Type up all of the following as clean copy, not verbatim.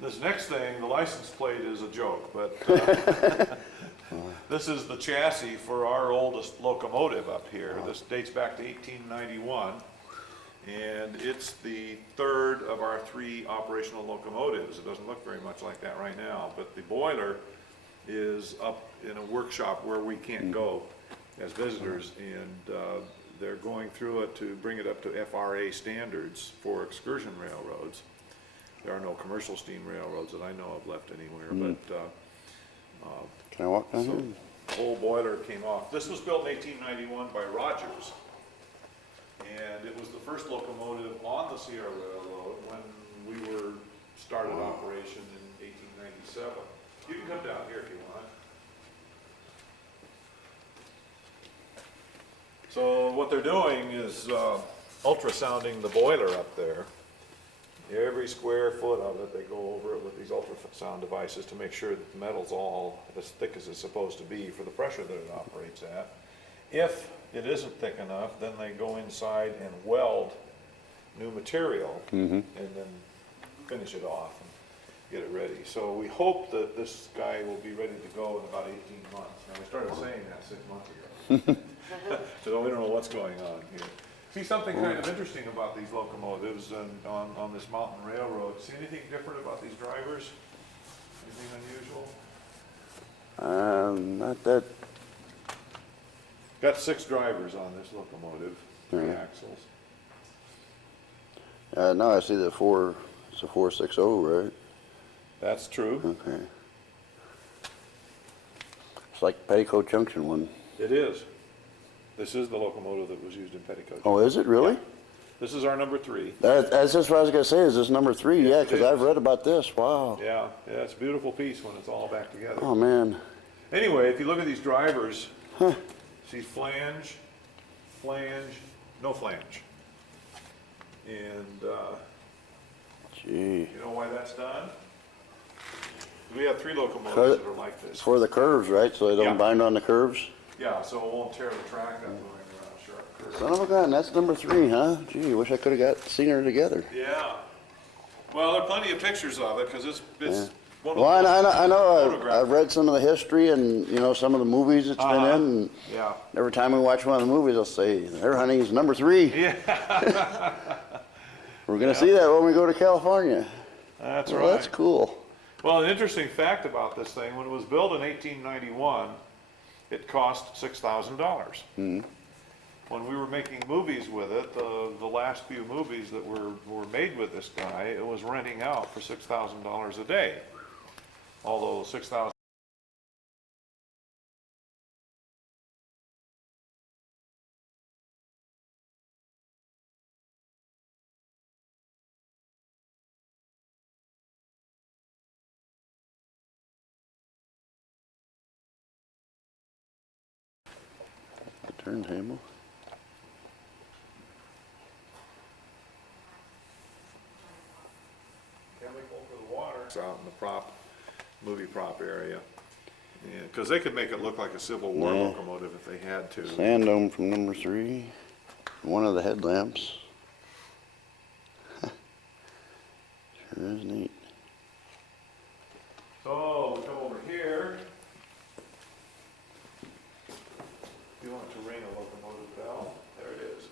This next thing, the license plate is a joke, but this is the chassis for our oldest locomotive up here. This dates back to 1891, and it's the third of our 3 operational locomotives. It doesn't look very much like that right now, but the boiler is up in a workshop where we can't go as visitors, and they're going through it to bring it up to FRA standards for excursion railroads. There are no commercial steam railroads that I know of left anywhere, but Can I walk down so here? the whole boiler came off. This was built in 1891 by Rogers, and it was the first locomotive on the Sierra Railroad when we were started operation in 1897. You can come down here if you want. So what they're doing is ultrasounding the boiler up there. Every square foot of it, they go over it with these ultrasound devices to make sure that the metal's all as thick as it's supposed to be for the pressure that it operates at. If it isn't thick enough, then they go inside and weld new material and then finish it off and get it ready. So we hope that this guy will be ready to go in about 18 months. Now, we started saying that 6 months ago. So we don't know what's going on here. See something kind of interesting about these locomotives and on this mountain railroad. See anything different about these drivers? Anything unusual? Not that. Got 6 drivers on this locomotive, 3 axles. No, I see the 4. It's a 460, right? That's true. Okay. It's like Petticoat Junction one. It is. This is the locomotive that was used in Petticoat. Oh, is it really? Yeah. This is our number 3. That's just what I was gonna say. Is this number 3? Yes, Yeah, it because is. I've read about this. Wow. Yeah, it's a beautiful piece when it's all back together. Oh man. Anyway, if you look at these drivers, see flange, no flange. And Gee. you know why that's done? We have 3 locomotives that are like this. For the curves, right? So they don't Yeah. bind on the curves. Yeah, so it won't tear the track up going around sharp curves. Son of a gun, that's number 3, huh? Gee, wish I could have seen her together. Yeah. Well, there are plenty of pictures of it because it's one of Well, I know. photographs. I've read some of the history and some of the movies it's been in. And Yeah. every time we watch one of the movies, they'll say, "There, honey, is number 3." Yeah. We're gonna see that when we go to California. That's Well, right. that's cool. Well, an interesting fact about this thing, when it was built in 1891, it cost $6,000. When we were making movies with it, the last few movies that were made with this guy, it was renting out for $6,000 a day. Although 6,000. The turntable. Chemical for the water. It's out in the movie prop area. Yeah, because they could make it look like a Civil War locomotive if they had to. Sand dome from number 3. One of the headlamps. Sure is neat. So we come over here. If you want to ring a locomotive bell, there it is.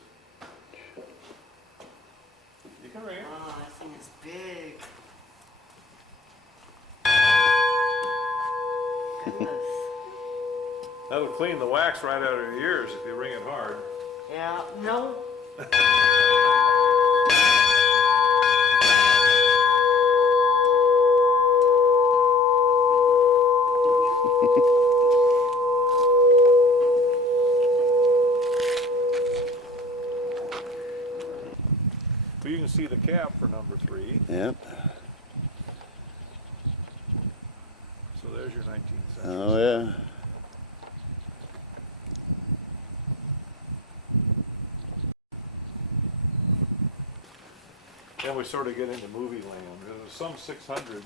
You can ring it. Oh, that thing is big. Goodness. That'll clean the wax right out of your ears if you ring it hard. Yeah, no. Well, you can see the cab for number 3. Yep. So there's your 19th century. Oh yeah. Then we sort of get into movie land. There's some 600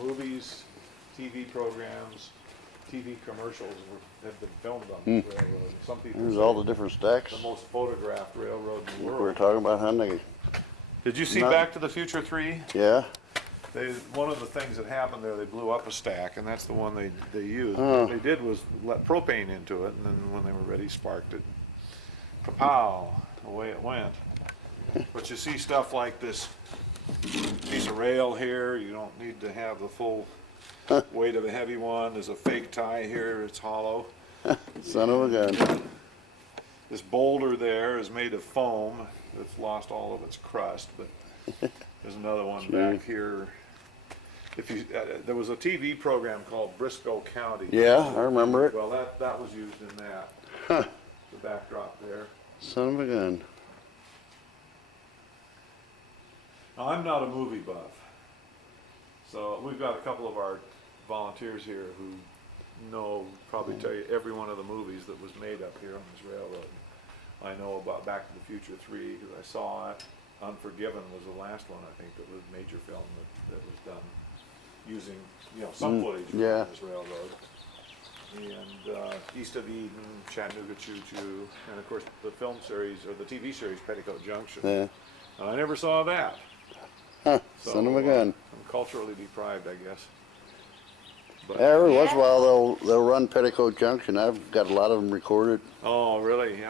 movies, TV programs, TV commercials have been filmed on this railroad. Some people There's say all the different stacks. the most photographed railroad in the We were world. talking about, huh? Did you see No. Back to the Future 3? Yeah. One of the things that happened there, they blew up a stack, and that's the one they used. Oh. What they did was let propane into it, and then when they were ready, sparked it. Kapow! Away it went. But you see stuff like this piece of rail here, you don't need to have the full weight of a heavy one. There's a fake tie here, it's hollow. Son of a gun. This boulder there is made of foam. It's lost all of its crust, but there's another one back here. If you, there was a TV program called Briscoe County. Yeah, I remember it. Well, that was used in that. Huh. The backdrop there. Son of a gun. Now, I'm not a movie buff, so we've got a couple of our volunteers here who know, probably tell you every one of the movies that was made up here on this railroad. I know about Back to the Future 3 because I saw it. Unforgiven was the last one, I think, that was a major film that was done using, some footage from yeah. this railroad. And East of Eden, Chattanooga Choo Choo, and of course the film series, or the TV series, Petticoat Junction. Yeah. And I never saw that. Huh. So, Son of a gun. I'm culturally deprived, I guess. But, Every once in a while they'll run Petticoat Junction. I've got a lot of them recorded. oh, really? Yeah.